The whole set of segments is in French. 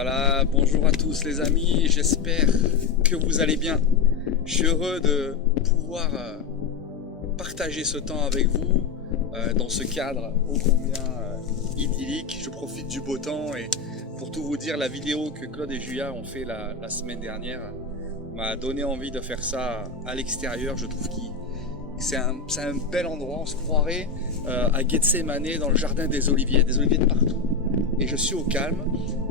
Voilà, bonjour à tous les amis, j'espère que vous allez bien. Je suis heureux de pouvoir partager ce temps avec vous dans ce cadre ô combien idyllique. Je profite du beau temps et pour tout vous dire, la vidéo que Claude et Julia ont fait la semaine dernière m'a donné envie de faire ça à l'extérieur. Je trouve que c'est un bel endroit, on se croirait à Gethsémané dans le jardin des oliviers de partout. Et je suis au calme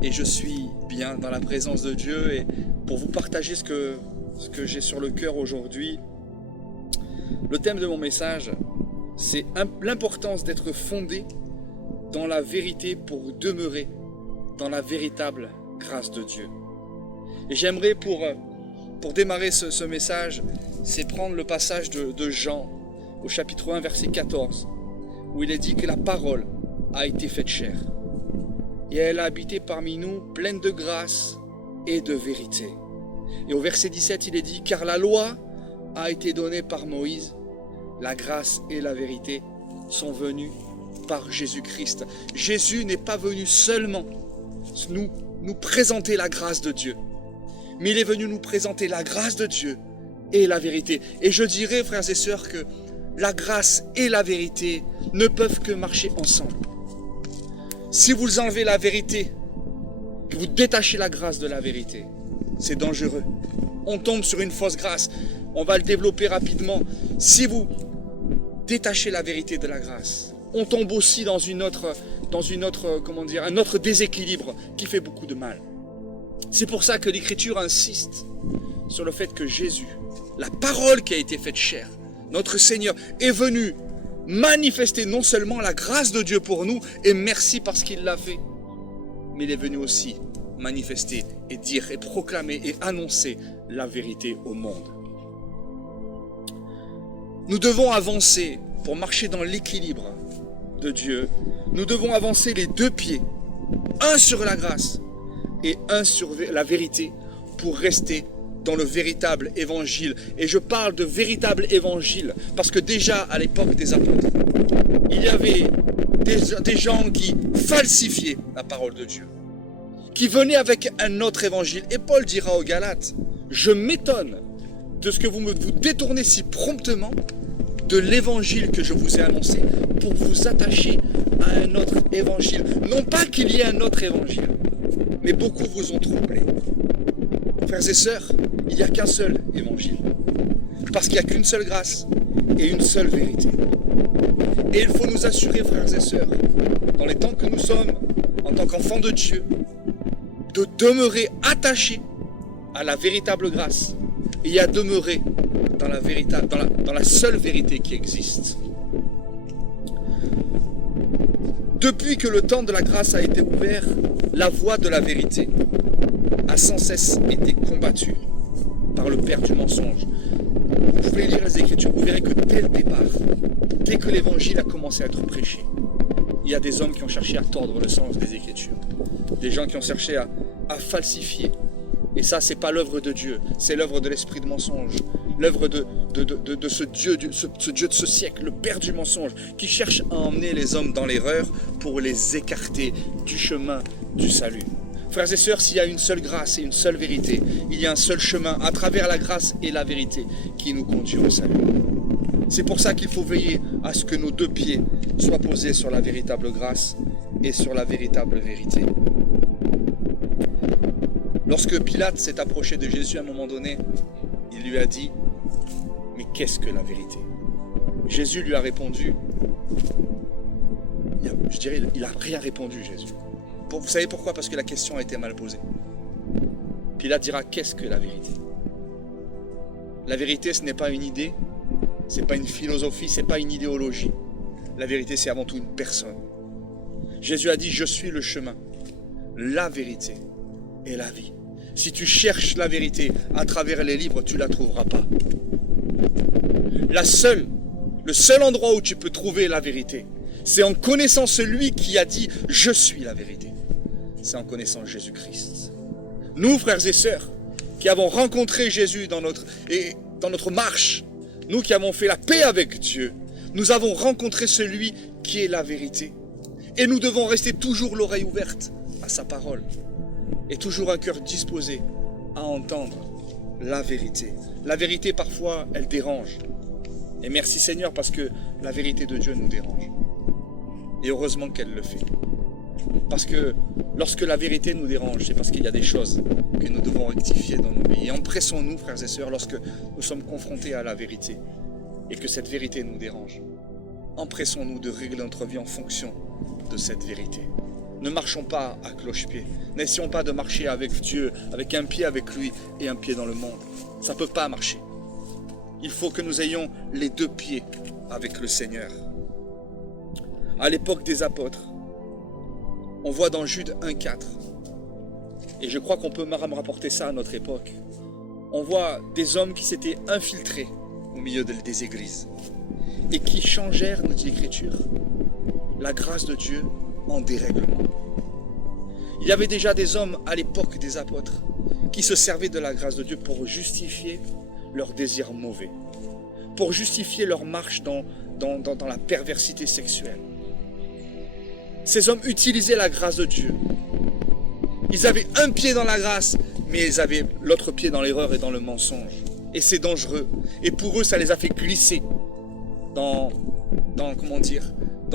et je suis bien dans la présence de Dieu. Et pour vous partager ce que j'ai sur le cœur aujourd'hui, le thème de mon message, c'est l'importance d'être fondé dans la vérité pour demeurer dans la véritable grâce de Dieu. Et j'aimerais pour démarrer ce message, c'est prendre le passage de Jean au chapitre 1 verset 14 où il est dit que la parole a été faite chair et elle a habité parmi nous pleine de grâce et de vérité. Et au verset 17 il est dit car la loi a été donnée par Moïse, la grâce et la vérité sont venues par Jésus-Christ. Jésus n'est pas venu seulement nous présenter la grâce de Dieu, mais il est venu nous présenter la grâce de Dieu et la vérité. Et je dirais, frères et sœurs, que la grâce et la vérité ne peuvent que marcher ensemble. Si vous enlevez la vérité, que vous détachez la grâce de la vérité, c'est dangereux. On tombe sur une fausse grâce. On va le développer rapidement. Si vous détachez la vérité de la grâce, on tombe aussi dans un autre déséquilibre qui fait beaucoup de mal. C'est pour ça que l'Écriture insiste sur le fait que Jésus, la parole qui a été faite chair, notre Seigneur, est venu manifester non seulement la grâce de Dieu pour nous, et merci parce qu'il l'a fait, mais il est venu aussi manifester et dire et proclamer et annoncer la vérité au monde. Nous devons avancer pour marcher dans l'équilibre de Dieu. Nous devons avancer les deux pieds, un sur la grâce et un sur la vérité, pour rester dans le véritable évangile. Et je parle de véritable évangile parce que déjà à l'époque des apôtres, il y avait des gens qui falsifiaient la parole de Dieu, qui venaient avec un autre évangile. Et Paul dira aux Galates, je m'étonne de ce que vous détournez si promptement de l'évangile que je vous ai annoncé pour vous attacher à un autre évangile. Non pas qu'il y ait un autre évangile, mais beaucoup vous ont troublé. Frères et sœurs, il n'y a qu'un seul évangile, parce qu'il n'y a qu'une seule grâce et une seule vérité. Et il faut nous assurer, frères et sœurs, dans les temps que nous sommes, en tant qu'enfants de Dieu, de demeurer attachés à la véritable grâce et à demeurer dans la seule vérité qui existe. Depuis que le temps de la grâce a été ouvert, la voie de la vérité a sans cesse été combattue par le père du mensonge. Vous pouvez lire les Écritures, vous verrez que dès le départ, dès que l'Évangile a commencé à être prêché, il y a des hommes qui ont cherché à tordre le sens des Écritures, des gens qui ont cherché à falsifier. Et ça, c'est pas l'œuvre de Dieu, c'est l'œuvre de l'esprit de mensonge, l'œuvre de ce Dieu de ce siècle, le père du mensonge, qui cherche à emmener les hommes dans l'erreur pour les écarter du chemin du salut. Frères et sœurs, s'il y a une seule grâce et une seule vérité, il y a un seul chemin à travers la grâce et la vérité qui nous conduit au salut. C'est pour ça qu'il faut veiller à ce que nos deux pieds soient posés sur la véritable grâce et sur la véritable vérité. Lorsque Pilate s'est approché de Jésus à un moment donné, il lui a dit « Mais qu'est-ce que la vérité ?» Jésus lui a répondu, il n'a rien répondu, Jésus. Vous savez pourquoi? Parce que la question a été mal posée. Pilate dira, qu'est-ce que la vérité? La vérité, ce n'est pas une idée, ce n'est pas une philosophie, ce n'est pas une idéologie. La vérité, c'est avant tout une personne. Jésus a dit, je suis le chemin, la vérité et la vie. Si tu cherches la vérité à travers les livres, tu ne la trouveras pas. Le seul endroit où tu peux trouver la vérité, c'est en connaissant celui qui a dit « Je suis la vérité ». C'est en connaissant Jésus-Christ. Nous, frères et sœurs, qui avons rencontré Jésus dans notre marche, nous qui avons fait la paix avec Dieu, nous avons rencontré celui qui est la vérité. Et nous devons rester toujours l'oreille ouverte à sa parole. et toujours un cœur disposé à entendre la vérité. La vérité, parfois, elle dérange. Et merci Seigneur, parce que la vérité de Dieu nous dérange. Et heureusement qu'elle le fait. Parce que lorsque la vérité nous dérange, c'est parce qu'il y a des choses que nous devons rectifier dans nos vies. Et empressons-nous, frères et sœurs, lorsque nous sommes confrontés à la vérité et que cette vérité nous dérange. Empressons-nous de régler notre vie en fonction de cette vérité. Ne marchons pas à cloche-pied. N'essayons pas de marcher avec Dieu, avec un pied avec lui et un pied dans le monde. Ça ne peut pas marcher. Il faut que nous ayons les deux pieds avec le Seigneur. À l'époque des apôtres, on voit dans Jude 1,4, et je crois qu'on peut même rapporter ça à notre époque, on voit des hommes qui s'étaient infiltrés au milieu des églises et qui changèrent, nous dit l'Écriture, la grâce de Dieu en dérèglement. Il y avait déjà des hommes à l'époque des apôtres qui se servaient de la grâce de Dieu pour justifier leurs désirs mauvais, pour justifier leur marche dans la perversité sexuelle. Ces hommes utilisaient la grâce de Dieu. Ils avaient un pied dans la grâce, mais ils avaient l'autre pied dans l'erreur et dans le mensonge. Et c'est dangereux. Et pour eux, ça les a fait glisser dans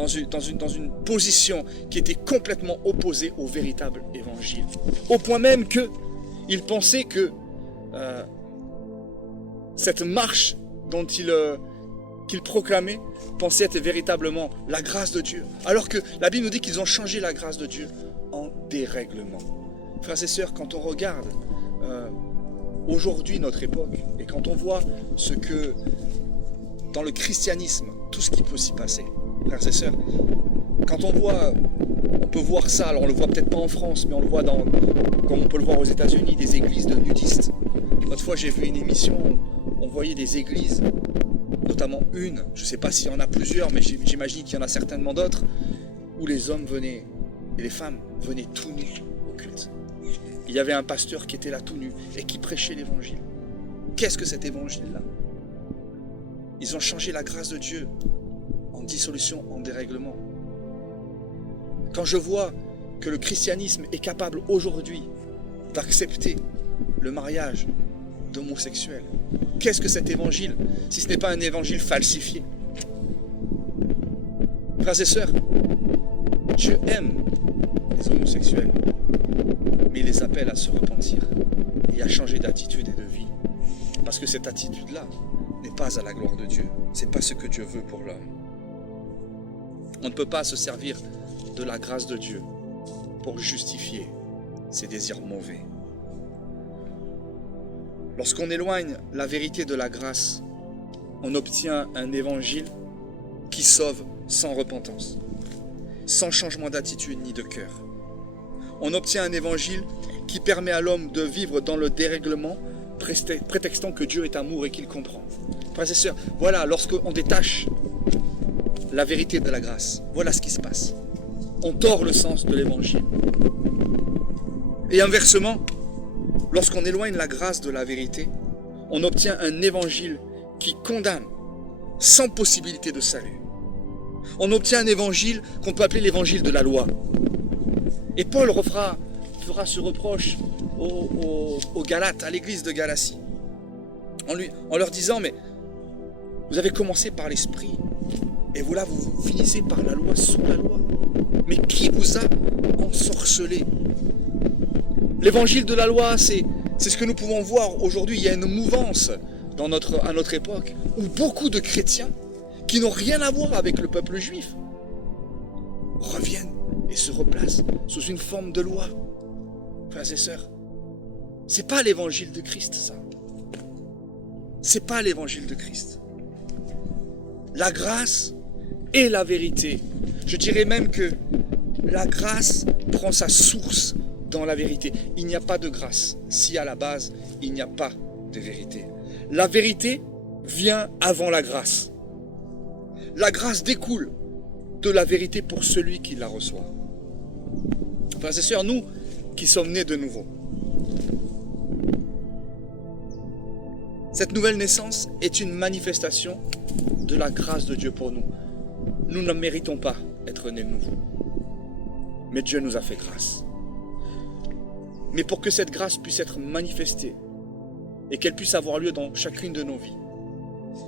une position qui était complètement opposée au véritable évangile. Au point même qu'ils pensaient que cette marche dont qu'ils proclamaient pensait être véritablement la grâce de Dieu. Alors que la Bible nous dit qu'ils ont changé la grâce de Dieu en dérèglement. Frères et sœurs, quand on regarde aujourd'hui notre époque, et quand on voit ce que dans le christianisme, tout ce qui peut s'y passer, frères et sœurs, quand on peut voir ça, alors on le voit peut-être pas en France, mais on le voit comme on peut le voir aux États-Unis, des églises de nudistes. L'autre fois, j'ai vu une émission où on voyait des églises, notamment une, je ne sais pas s'il y en a plusieurs, mais j'imagine qu'il y en a certainement d'autres, où les hommes venaient, et les femmes venaient tout nus au culte. Il y avait un pasteur qui était là tout nu, et qui prêchait l'évangile. Qu'est-ce que cet évangile-là? Ils ont changé la grâce de Dieu en dissolution, en dérèglement. Quand je vois que le christianisme est capable aujourd'hui d'accepter le mariage d'homosexuels, qu'est-ce que cet évangile, si ce n'est pas un évangile falsifié? Frères et sœurs, Dieu aime les homosexuels, mais il les appelle à se repentir et à changer d'attitude et de vie. Parce que cette attitude-là n'est pas à la gloire de Dieu. Ce n'est pas ce que Dieu veut pour l'homme. On ne peut pas se servir de la grâce de Dieu pour justifier ses désirs mauvais. Lorsqu'on éloigne la vérité de la grâce, on obtient un évangile qui sauve sans repentance, sans changement d'attitude ni de cœur. On obtient un évangile qui permet à l'homme de vivre dans le dérèglement, prétextant que Dieu est amour et qu'il comprend. Frères et sœurs, voilà, lorsqu'on détache la vérité de la grâce, voilà ce qui se passe. On tord le sens de l'évangile. Et inversement, lorsqu'on éloigne la grâce de la vérité, on obtient un évangile qui condamne sans possibilité de salut. On obtient un évangile qu'on peut appeler l'évangile de la loi. Et Paul fera ce reproche aux Galates, à l'église de Galatie, en leur disant, mais vous avez commencé par l'esprit, et vous finissez par la loi, sous la loi. Mais qui vous a ensorcelé? L'évangile de la loi, c'est ce que nous pouvons voir aujourd'hui. Il y a une mouvance à notre époque où beaucoup de chrétiens qui n'ont rien à voir avec le peuple juif reviennent et se replacent sous une forme de loi. Frères et sœurs, c'est pas l'évangile de Christ, ça. C'est pas l'évangile de Christ. La grâce et la vérité. Je dirais même que la grâce prend sa source dans la vérité. Il n'y a pas de grâce si à la base, il n'y a pas de vérité. La vérité vient avant la grâce. La grâce découle de la vérité pour celui qui la reçoit. Frères et sœurs, nous qui sommes nés de nouveau, cette nouvelle naissance est une manifestation de la grâce de Dieu pour nous. Nous ne méritons pas être nés de nouveau, mais Dieu nous a fait grâce. Mais pour que cette grâce puisse être manifestée et qu'elle puisse avoir lieu dans chacune de nos vies,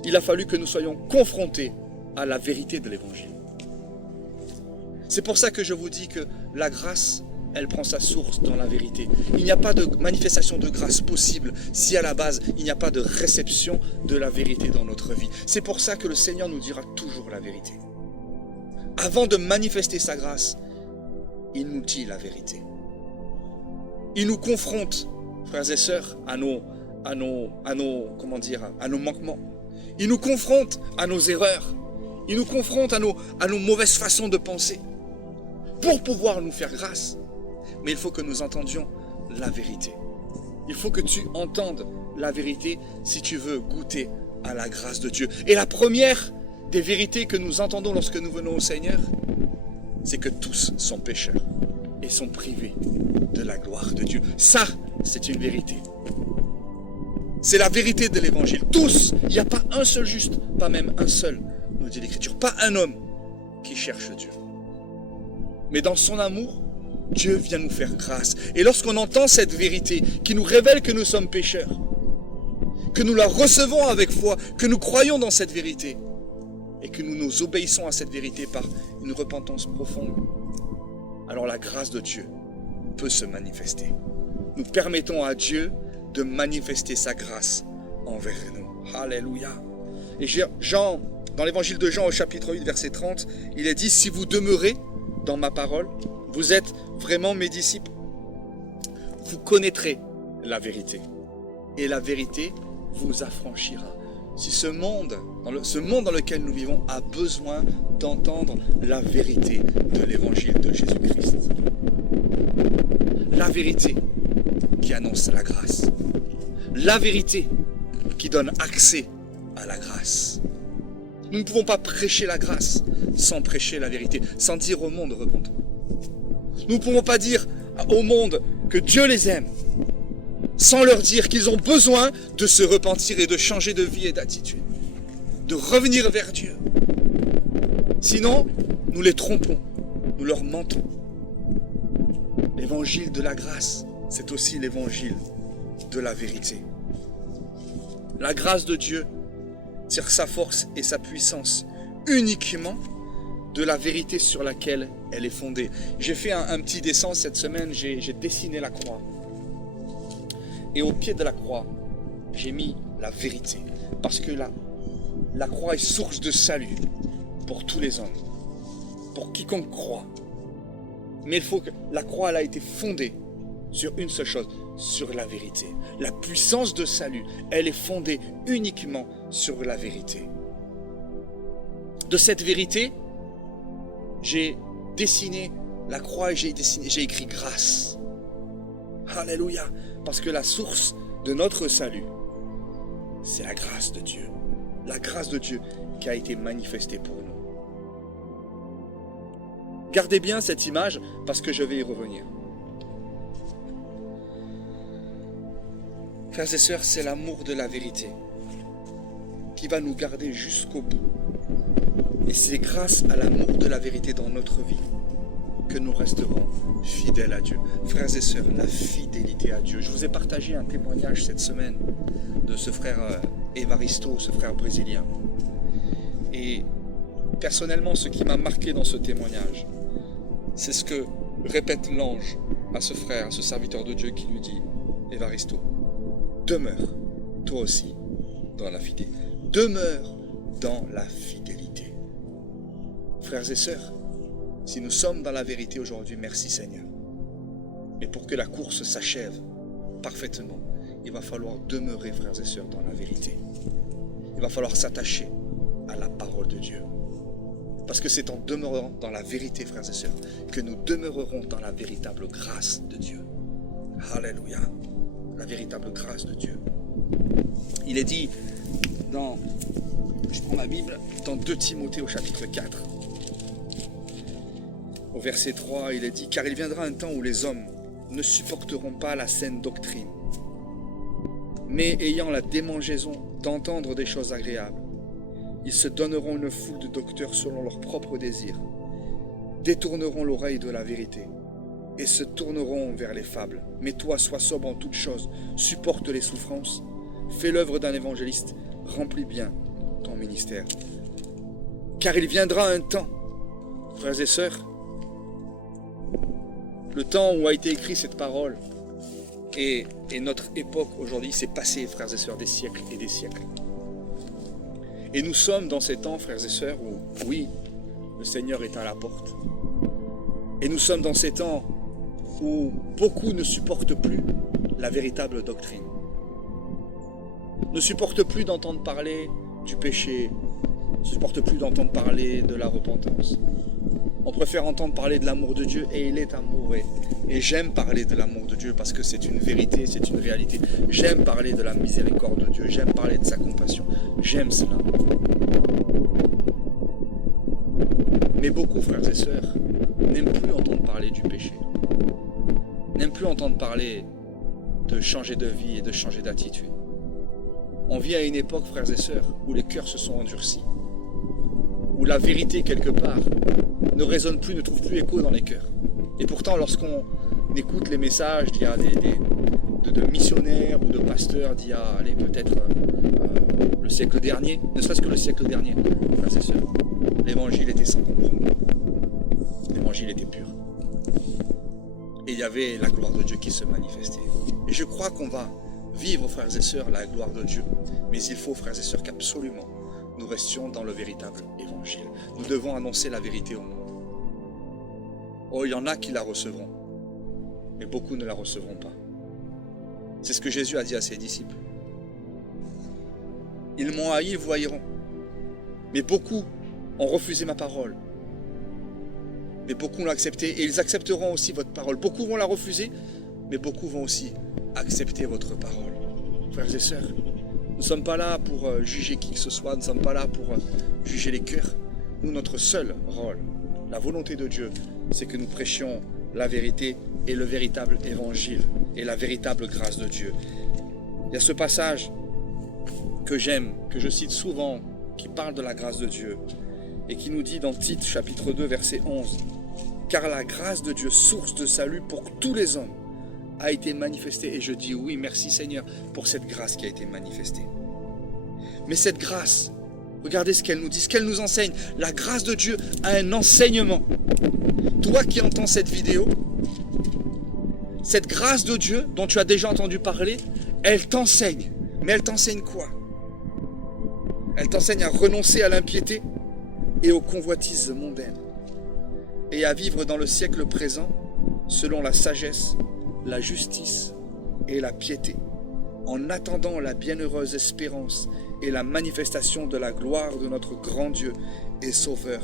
il a fallu que nous soyons confrontés à la vérité de l'Évangile. C'est pour ça que je vous dis que la grâce, elle prend sa source dans la vérité. Il n'y a pas de manifestation de grâce possible si à la base, il n'y a pas de réception de la vérité dans notre vie. C'est pour ça que le Seigneur nous dira toujours la vérité. Avant de manifester sa grâce, il nous dit la vérité. Il nous confronte, frères et sœurs, à nos manquements. Il nous confronte à nos erreurs. Il nous confronte à nos mauvaises façons de penser pour pouvoir nous faire grâce. Mais il faut que nous entendions la vérité. Il faut que tu entendes la vérité si tu veux goûter à la grâce de Dieu. Et la première des vérités que nous entendons lorsque nous venons au Seigneur, c'est que tous sont pécheurs et sont privés de la gloire de Dieu. Ça, c'est une vérité. C'est la vérité de l'Évangile. Tous, il n'y a pas un seul juste, pas même un seul, nous dit l'Écriture. Pas un homme qui cherche Dieu. Mais dans son amour, Dieu vient nous faire grâce. Et lorsqu'on entend cette vérité qui nous révèle que nous sommes pécheurs, que nous la recevons avec foi, que nous croyons dans cette vérité et que nous nous obéissons à cette vérité par une repentance profonde, alors la grâce de Dieu peut se manifester. Nous permettons à Dieu de manifester sa grâce envers nous. Alléluia. Et Jean, dans l'évangile de Jean au chapitre 8, verset 30, il est dit, si vous demeurez dans ma parole, vous êtes vraiment mes disciples. Vous connaîtrez la vérité. Et la vérité vous affranchira. Si ce monde dans lequel nous vivons a besoin d'entendre la vérité de l'évangile de Jésus-Christ. La vérité qui annonce la grâce. La vérité qui donne accès à la grâce. Nous ne pouvons pas prêcher la grâce sans prêcher la vérité, sans dire au monde repentons. Nous ne pouvons pas dire au monde que Dieu les aime, sans leur dire qu'ils ont besoin de se repentir et de changer de vie et d'attitude, de revenir vers Dieu. Sinon, nous les trompons, nous leur mentons. L'évangile de la grâce, c'est aussi l'évangile de la vérité. La grâce de Dieu tire sa force et sa puissance uniquement de la vérité sur laquelle elle est fondée. J'ai fait un petit dessin cette semaine, j'ai dessiné la croix. Et au pied de la croix, j'ai mis la vérité. Parce que la croix est source de salut pour tous les hommes, pour quiconque croit. Mais il faut que la croix elle a été fondée sur une seule chose, sur la vérité. La puissance de salut, elle est fondée uniquement sur la vérité. De cette vérité, j'ai dessiné la croix et j'ai écrit grâce. Alléluia. Parce que la source de notre salut, c'est la grâce de Dieu. La grâce de Dieu qui a été manifestée pour nous. Gardez bien cette image parce que je vais y revenir. Frères et sœurs, c'est l'amour de la vérité qui va nous garder jusqu'au bout. Et c'est grâce à l'amour de la vérité dans notre vie que nous resterons fidèles à Dieu. Frères et sœurs, la fidélité à Dieu. Je vous ai partagé un témoignage cette semaine de ce frère Evaristo, ce frère brésilien. Et personnellement, ce qui m'a marqué dans ce témoignage, c'est ce que répète l'ange à ce frère, à ce serviteur de Dieu qui lui dit, Evaristo, demeure, toi aussi, dans la fidélité. Demeure dans la fidélité. Frères et sœurs, si nous sommes dans la vérité aujourd'hui, merci Seigneur. Mais pour que la course s'achève parfaitement, il va falloir demeurer, frères et sœurs, dans la vérité. Il va falloir s'attacher à la parole de Dieu. Parce que c'est en demeurant dans la vérité, frères et sœurs, que nous demeurerons dans la véritable grâce de Dieu. Alléluia. La véritable grâce de Dieu. Il est dit je prends ma Bible, dans 2 Timothée au chapitre 4. Au verset 3, il est dit, car il viendra un temps où les hommes ne supporteront pas la saine doctrine, mais ayant la démangeaison d'entendre des choses agréables, ils se donneront une foule de docteurs selon leurs propres désirs, détourneront l'oreille de la vérité et se tourneront vers les fables. Mais toi, sois sobre en toutes choses, supporte les souffrances, fais l'œuvre d'un évangéliste, remplis bien ton ministère. Car il viendra un temps, frères et sœurs, le temps où a été écrite cette parole, et notre époque aujourd'hui, c'est passé, frères et sœurs, des siècles et des siècles. Et nous sommes dans ces temps, frères et sœurs, où, oui, le Seigneur est à la porte. Et nous sommes dans ces temps où beaucoup ne supportent plus la véritable doctrine. Ne supportent plus d'entendre parler du péché, ne supportent plus d'entendre parler de la repentance. On préfère entendre parler de l'amour de Dieu, et il est amoureux. Et j'aime parler de l'amour de Dieu parce que c'est une vérité, c'est une réalité. J'aime parler de la miséricorde de Dieu, j'aime parler de sa compassion. J'aime cela. Mais beaucoup, frères et sœurs, n'aiment plus entendre parler du péché. N'aiment plus entendre parler de changer de vie et de changer d'attitude. On vit à une époque, frères et sœurs, où les cœurs se sont endurcis. Où la vérité, quelque part, ne résonne plus, ne trouve plus écho dans les cœurs. Et pourtant, lorsqu'on écoute les messages d'il y a de missionnaires ou de pasteurs d'il y a, allez, peut-être le siècle dernier, ne serait-ce que le siècle dernier, frères et sœurs, l'évangile était sans compromis. L'évangile était pur. Et il y avait la gloire de Dieu qui se manifestait. Et je crois qu'on va vivre, frères et sœurs, la gloire de Dieu. Mais il faut, frères et sœurs, qu'absolument nous restions dans le véritable évangile. Nous devons annoncer la vérité au monde. Oh, il y en a qui la recevront, mais beaucoup ne la recevront pas. C'est ce que Jésus a dit à ses disciples. Ils m'ont haï, vous haïront. Mais beaucoup ont refusé ma parole. Mais beaucoup l'ont accepté, et ils accepteront aussi votre parole. Beaucoup vont la refuser, mais beaucoup vont aussi accepter votre parole. Frères et sœurs, nous ne sommes pas là pour juger qui que ce soit, nous ne sommes pas là pour juger les cœurs. Nous, notre seul rôle, la volonté de Dieu, c'est que nous prêchions la vérité et le véritable évangile et la véritable grâce de Dieu. Il y a ce passage que j'aime, que je cite souvent, qui parle de la grâce de Dieu et qui nous dit dans Tite chapitre 2 verset 11 « Car la grâce de Dieu, source de salut pour tous les hommes, a été manifestée. » Et je dis oui, merci Seigneur pour cette grâce qui a été manifestée. Mais cette grâce, regardez ce qu'elle nous dit, ce qu'elle nous enseigne. La grâce de Dieu a un enseignement. Toi qui entends cette vidéo, cette grâce de Dieu dont tu as déjà entendu parler, elle t'enseigne. Mais elle t'enseigne quoi? Elle t'enseigne à renoncer à l'impiété et aux convoitises mondaines et à vivre dans le siècle présent selon la sagesse, la justice et la piété, en attendant la bienheureuse espérance et la manifestation de la gloire de notre grand Dieu et Sauveur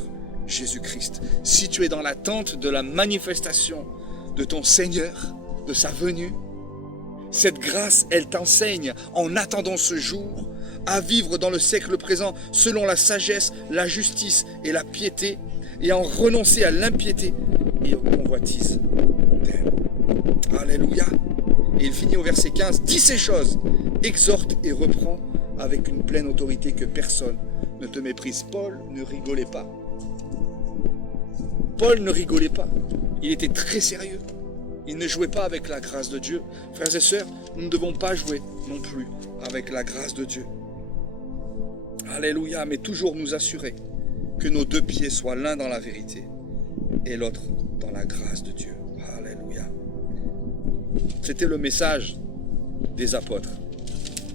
Jésus-Christ. Si tu es dans l'attente de la manifestation de ton Seigneur, de sa venue, cette grâce, elle t'enseigne, en attendant ce jour, à vivre dans le siècle présent selon la sagesse, la justice et la piété, et en renoncer à l'impiété et aux convoitises mondaines. Alléluia. Et il finit au verset 15, « Dis ces choses, exhorte et reprends avec une pleine autorité, que personne ne te méprise. » Paul ne rigolait pas. Paul ne rigolait pas. Il était très sérieux. Il ne jouait pas avec la grâce de Dieu. Frères et sœurs, nous ne devons pas jouer non plus avec la grâce de Dieu. Alléluia, mais toujours nous assurer que nos deux pieds soient l'un dans la vérité et l'autre dans la grâce de Dieu. Alléluia. C'était le message des apôtres.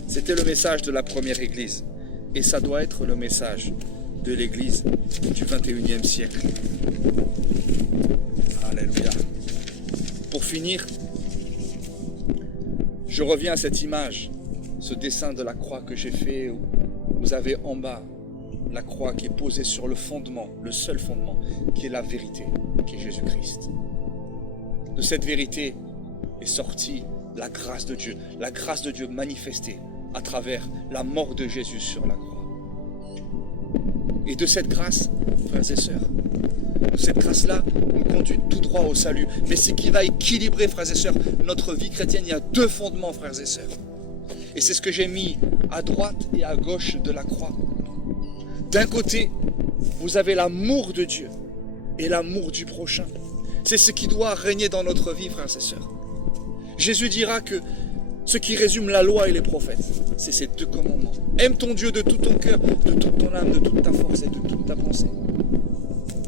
C'était le message de la première église. Et ça doit être le message de l'église du 21e siècle. Alléluia. Pour finir, je reviens à cette image, ce dessin de la croix que j'ai fait, où vous avez en bas la croix qui est posée sur le fondement, le seul fondement, qui est la vérité, qui est Jésus-Christ. De cette vérité est sortie la grâce de Dieu manifestée à travers la mort de Jésus sur la croix. Et de cette grâce, frères et sœurs, cette grâce-là nous conduit tout droit au salut. Mais ce qui va équilibrer, frères et sœurs, notre vie chrétienne, il y a deux fondements, frères et sœurs. Et c'est ce que j'ai mis à droite et à gauche de la croix. D'un côté, vous avez l'amour de Dieu et l'amour du prochain. C'est ce qui doit régner dans notre vie, frères et sœurs. Jésus dira que ce qui résume la loi et les prophètes, c'est ces 2 commandements. Aime ton Dieu de tout ton cœur, de toute ton âme, de toute ta force et de toute ta pensée.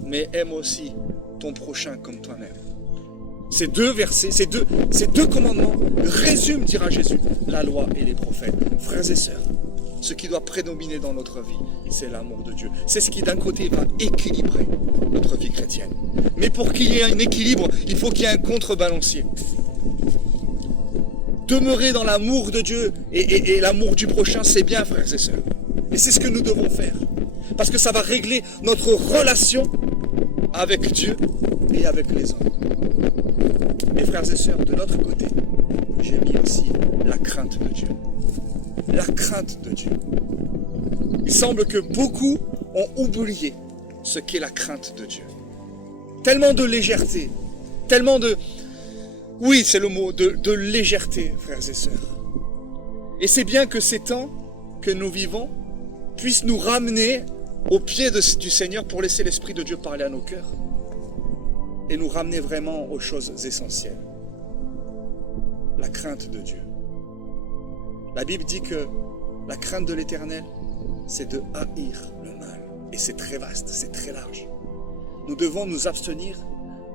Mais aime aussi ton prochain comme toi-même. Ces 2 versets, ces deux commandements résument, dira Jésus, la loi et les prophètes. Frères et sœurs, ce qui doit prédominer dans notre vie, c'est l'amour de Dieu. C'est ce qui, d'un côté, va équilibrer notre vie chrétienne. Mais pour qu'il y ait un équilibre, il faut qu'il y ait un contrebalancier. Demeurer dans l'amour de Dieu et l'amour du prochain, c'est bien, frères et sœurs. Et c'est ce que nous devons faire. Parce que ça va régler notre relation avec Dieu et avec les hommes. Mes frères et sœurs, de notre côté, j'ai mis aussi la crainte de Dieu. La crainte de Dieu. Il semble que beaucoup ont oublié ce qu'est la crainte de Dieu. Tellement de légèreté, tellement de... Oui, c'est le mot, de légèreté, frères et sœurs. Et c'est bien que ces temps que nous vivons puissent nous ramener au pied du Seigneur pour laisser l'Esprit de Dieu parler à nos cœurs et nous ramener vraiment aux choses essentielles. La crainte de Dieu. La Bible dit que la crainte de l'Éternel, c'est de haïr le mal. Et c'est très vaste, c'est très large. Nous devons nous abstenir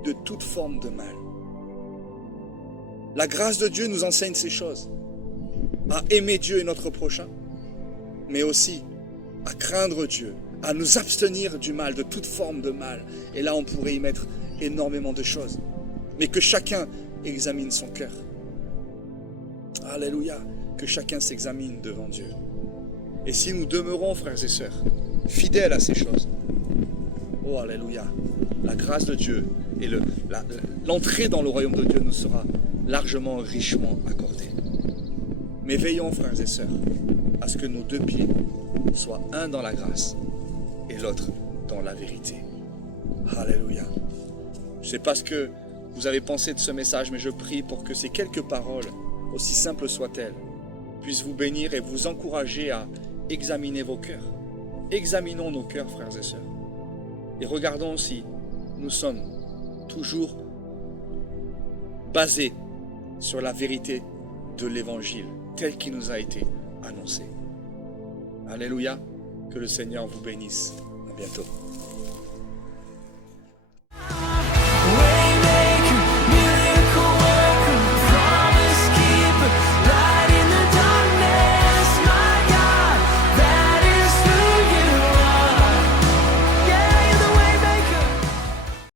de toute forme de mal. La grâce de Dieu nous enseigne ces choses. À aimer Dieu et notre prochain, mais aussi à craindre Dieu, à nous abstenir du mal, de toute forme de mal. Et là, on pourrait y mettre énormément de choses. Mais que chacun examine son cœur. Alléluia, que chacun s'examine devant Dieu. Et si nous demeurons, frères et sœurs, fidèles à ces choses, oh alléluia, la grâce de Dieu et l'entrée dans le royaume de Dieu nous sera largement, richement accordée. Mais veillons, frères et sœurs, à ce que nos 2 pieds soient un dans la grâce et l'autre dans la vérité. Alléluia. Je ne sais pas ce que vous avez pensé de ce message, mais je prie pour que ces quelques paroles, aussi simples soient-elles, puissent vous bénir et vous encourager à examiner vos cœurs. Examinons nos cœurs, frères et sœurs. Et regardons si nous sommes toujours basés sur la vérité de l'Évangile, tel qu'il nous a été annoncé. Alléluia, que le Seigneur vous bénisse. À bientôt.